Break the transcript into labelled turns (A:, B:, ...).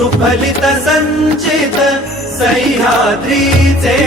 A: सुफलित संचित सह्याद्रीचे।